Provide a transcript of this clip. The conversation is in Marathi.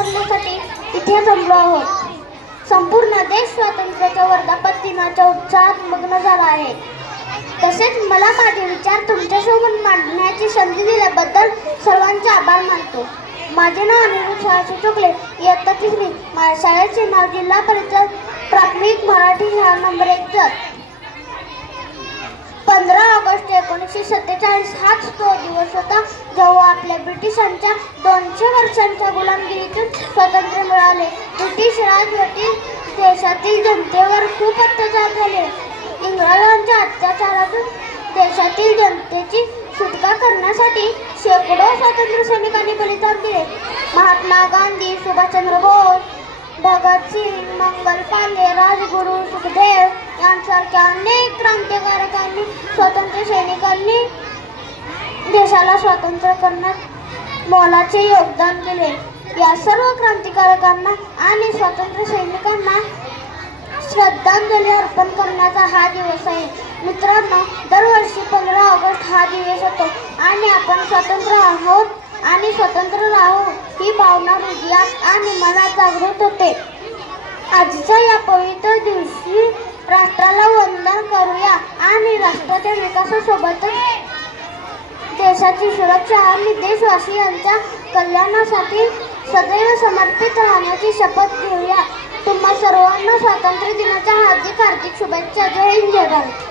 करण्यासाठी इथे जमलो आहोत। संपूर्ण देश स्वातंत्र्याच्या वर्धापन दिनाच्या उत्साहात मग्न झाला आहे। तसेच मला माझे विचार तुमच्यासोबत मांडण्याची संधी दिल्याबद्दल सर्वांचे आभार मानतो। माझे नाव अनिरुद्ध सहाशे चोगले, इयत्ता 3री। माझ्या शाळेचे नाव जिल्हा परिषद प्राथमिक मराठी शाळा नंबर 1 जत। 15 ऑगस्ट 1947 हाच तो दिवस होता जेव्हा आपल्या ब्रिटिशांच्या 200 वर्षांच्या गुलामगिरीतून स्वातंत्र्य मिळाले। ब्रिटिश राजवटीत देशातील जनतेवर खूप अत्याचार झाले। इंग्रजांच्या अत्याचारातून देशातील जनतेची सुटका करण्यासाठी शेकडो स्वातंत्र्य सैनिकांनी बलिदान दिले। महात्मा गांधी, सुभाषचंद्र बोस, भगतसिंग, मंगल पांडे, राजगुरू, सुखदेव यांसारख्या अनेक क्रांतिकारकांनी, स्वातंत्र्य सैनिकांनी देशाला स्वातंत्र्य करण्यात मोलाचे योगदान दिले। या सर्व क्रांतिकारकांना आणि स्वातंत्र्य सैनिकांना श्रद्धांजली अर्पण करण्याचा हा दिवस आहे। मित्रांनो, दरवर्षी 15 ऑगस्ट हा दिवस होतो आणि आपण स्वतंत्र आहोत आणि स्वतंत्र राहू ही भावना हृदयात आणि मनात जागृत होते। आजच्या या पवित्र दिवशी राष्ट्राला वंदन करूया आणि राष्ट्राच्या विकासासोबतच देशाची सुरक्षा आणि देशवासियांच्या कल्याणासाठी सदैव समर्पित राहण्याची शपथ घेऊया। तुम्हा सर्वांना स्वातंत्र्य दिनाच्या हार्दिक शुभेच्छा। जय हिंद, जय भारत।